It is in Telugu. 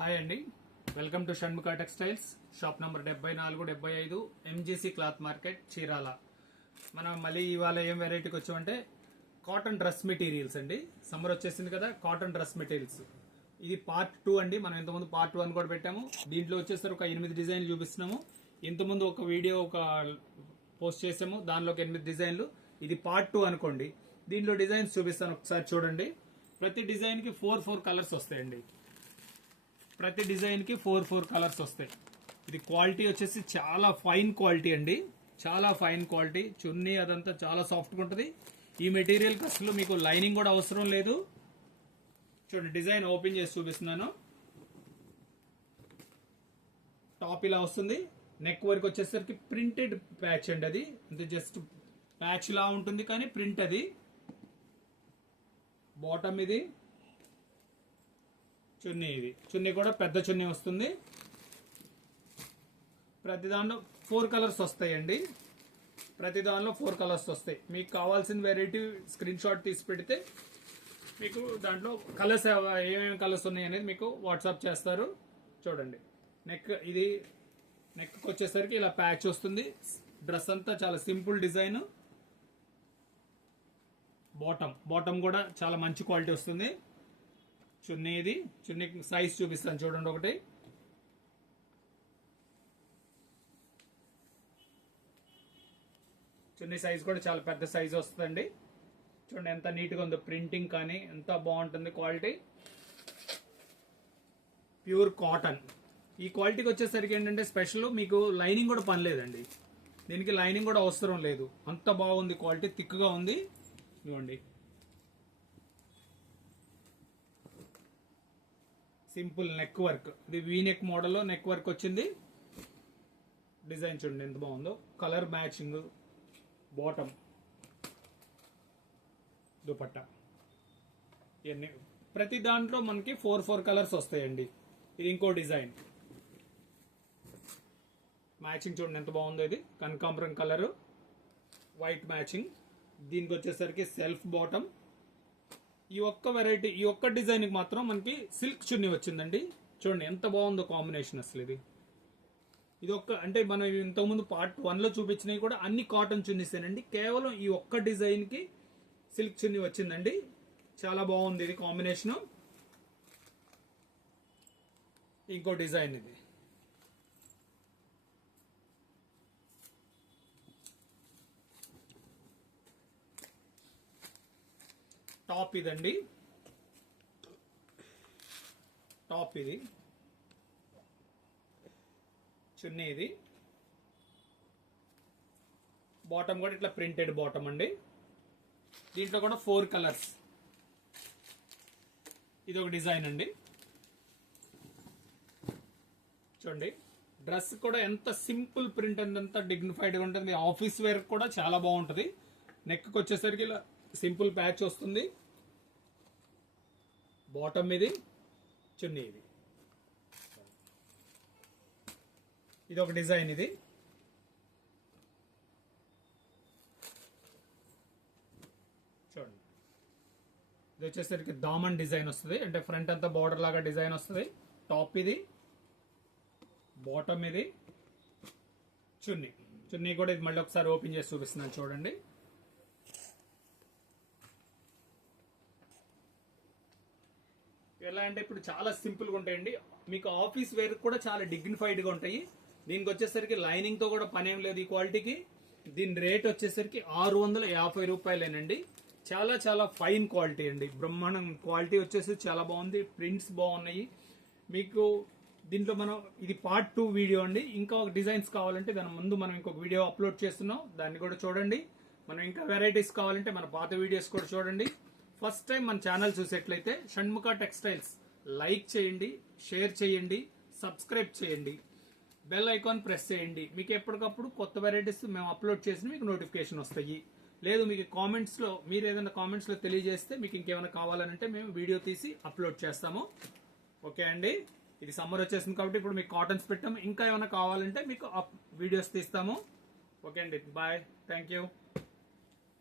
హాయ్ అండి, welcome to Shanmukha textiles. Shop number 74-75 MGC cloth market, Chirala. మనం మళ్ళీ ఇవాళ ఏం వెరైటీకి వచ్చామంటే కాటన్ డ్రెస్ మెటీరియల్స్ అండి. సమ్మర్ వచ్చేసింది కదా, కాటన్ డ్రెస్ మెటీరియల్స్. ఇది పార్ట్ 2 అండి. మనం ఇంతకుముందు పార్ట్ 1 కూడా పెట్టాము. దీంట్లో వచ్చేసరికి ఒక 8 డిజైన్లు చూపిస్తున్నాము. ఇంతకుముందు ఒక వీడియో పోస్ట్ చేసాము, దానిలో 8 డిజైన్లు. ఇది పార్ట్ 2 అనుకోండి. దీంట్లో డిజైన్స్ చూపిస్తాను, ఒకసారి చూడండి. ప్రతి డిజైన్ కి 4 కలర్స్ వస్తాయండి. ప్రతి డిజైన్ కి 4 కలర్స్ వస్తాయి. ఇది క్వాలిటీ వచ్చేసి చాలా ఫైన్ క్వాలిటీ అండి, చాలా ఫైన్ క్వాలిటీ. చున్నీ అదంతా చాలా సాఫ్ట్ గా ఉంటుంది. ఈ మెటీరియల్ కి అసలు మీకు లైనింగ్ కూడా అవసరం లేదు. చూడండి, డిజైన్ ఓపెన్ చేసి చూపిస్తున్నాను. టాప్ ఇలా వస్తుంది. నెక్ వర్క్ వచ్చేసరికి ప్రింటెడ్ ప్యాచ్ అండి. అది అంటే జస్ట్ ప్యాచ్ లా ఉంటుంది కానీ ప్రింట్. అది బాటమ్, ఇది చున్నీ. ఇది చున్నీ కూడా పెద్ద చున్నీ వస్తుంది. ప్రతి దానిలో 4 కలర్స్ వస్తాయండి. ప్రతి దానిలో 4 కలర్స్ వస్తాయి. మీకు కావాల్సిన వెరైటీ స్క్రీన్ షాట్ తీసి పెడితే మీకు దాంట్లో కలర్స్ ఏమేమి కలర్స్ ఉన్నాయి అనేది మీకు వాట్సాప్ చేస్తారు. చూడండి, నెక్, ఇది నెక్ వచ్చేసరికి ఇలా ప్యాచ్ వస్తుంది. డ్రెస్ అంతా చాలా సింపుల్ డిజైన్. బాటమ్ కూడా చాలా మంచి క్వాలిటీ వస్తుంది. చున్నీ, ఇది చున్నీ సైజ్ చూపిస్తాను చూడండి. ఒకటి చున్నీ సైజ్ కూడా చాలా పెద్ద సైజ్ వస్తుందండి. చూడండి ఎంత నీట్ గా ఉందో. ప్రింటింగ్ కానీ ఎంత బాగుంటుంది. Quality pure cotton. ఈ క్వాలిటీకి వచ్చేసరికి ఏంటంటే స్పెషల్, మీకు లైనింగ్ కూడా పని లేదండి. దీనికి లైనింగ్ కూడా అవసరం లేదు. అంత బాగుంది క్వాలిటీ, థిక్ గా ఉంది. ఇవ్వండి, సింపుల్ నెక్ వర్క్. ఇది వీ నెక్ మోడల్లో నెక్ వర్క్ వచ్చింది. డిజైన్ చూడండి ఎంత బాగుందో. Colour matching. బాటమ్, దుపట్టా, ఇవన్నీ ప్రతి దాంట్లో మనకి 4 కలర్స్ వస్తాయండి. ఇది ఇంకో డిజైన్. మ్యాచింగ్ చూడండి ఎంత బాగుందో. ఇది కనకాంబరం కలర్, వైట్ మ్యాచింగ్. దీనికి వచ్చేసరికి సెల్ఫ్ బాటమ్. ఈ ఒక్క వెరైటీ, ఈ ఒక్క డిజైన్ కి మాత్రం మనకి సిల్క్ చున్నీ వచ్చిందండి. చూడండి ఎంత బాగుందో కాంబినేషన్ అసలు. ఇది ఒక్క, అంటే మనం ఇంతకుముందు పార్ట్ 1 లో చూపించినవి కూడా అన్ని కాటన్ చున్నీసేనండి. కేవలం ఈ ఒక్క డిజైన్ కి సిల్క్ చున్నీ వచ్చిందండి. చాలా బాగుంది ఇది కాంబినేషన్. ఇంకో డిజైన్ ఇది. టాప్ ఇదండి. టాప్ ఇది. చున్నీ ఇది. బాటమ్ కూడా ఇట్లా ప్రింటెడ్ బాటమ్ అండి. దీంట్లో కూడా 4 కలర్స్. ఇది ఒక డిజైన్ అండి. చూడండి, డ్రెస్ కూడా ఎంత సింపుల్ ప్రింట్, ఎంత డిగ్నిఫైడ్ గా ఉంటుంది. ఆఫీస్ వేర్ కూడా చాలా బాగుంటుంది. నెక్ కి వచ్చేసరికి ఇలా సింపుల్ ప్యాచ్ వస్తుంది. బాటమ్ ఇది, చున్నీ ఇది. ఇది ఒక డిజైన్. ఇది చూడండి, ఇది వచ్చేసరికి దామన్ డిజైన్ వస్తుంది. అంటే ఫ్రంట్ అంతా బార్డర్ లాగా డిజైన్ వస్తుంది. టాప్ ఇది, బాటమ్ ఇది, చున్నీ. చున్నీ కూడా ఇది మళ్ళీ ఒకసారి ఓపెన్ చేసి చూపిస్తున్నాను చూడండి. ఎలా అంటే ఇప్పుడు చాలా సింపుల్ గా ఉంటాయండి. మీకు ఆఫీస్ వేర్ కూడా చాలా డిగ్నిఫైడ్ గా ఉంటాయి. దీనికి వచ్చేసరికి లైనింగ్ తో కూడా పనేం లేదు ఈ క్వాలిటీకి. దీని రేట్ వచ్చేసరికి 650 రూపాయలేనండి. చాలా చాలా ఫైన్ క్వాలిటీ అండి. బ్రహ్మాండం క్వాలిటీ వచ్చేసి చాలా బాగుంది. ప్రింట్స్ బాగున్నాయి. మీకు దీంట్లో మనం, ఇది పార్ట్ 2 వీడియో అండి. ఇంకా ఒక డిజైన్స్ కావాలంటే దాని ముందు మనం ఇంకొక వీడియో అప్లోడ్ చేస్తున్నాం, దాన్ని కూడా చూడండి. మనం ఇంకా వెరైటీస్ కావాలంటే మన పాత వీడియోస్ కూడా చూడండి. ఫస్ట్ టైం మన ఛానల్ చూసేట్లయితే షణ్ముఖ టెక్స్టైల్స్ లైక్ చేయండి, షేర్ చేయండి, సబ్స్క్రైబ్ చేయండి, బెల్ ఐకాన్ ప్రెస్ చేయండి. మీకు ఎప్పటికప్పుడు కొత్త వెరైటీస్ మేము అప్లోడ్ చేసిన మీకు నోటిఫికేషన్ వస్తాయి. లేదు, మీకు కామెంట్స్ లో, మీరు ఏదైనా కామెంట్స్ లో తెలియజేస్తే మీకు ఇంకేమైనా కావాలంటే మేము వీడియో తీసి అప్లోడ్ చేస్తాము. ఓకే అండి. ఇది సమ్మర్ వచ్చేసింది కాబట్టి ఇప్పుడు మీకు కాటన్స్ పెట్టాము. ఇంకా ఏమైనా కావాలంటే మీకు వీడియోస్ తీస్తాము. ఓకే అండి, బాయ్, థ్యాంక్ యూ.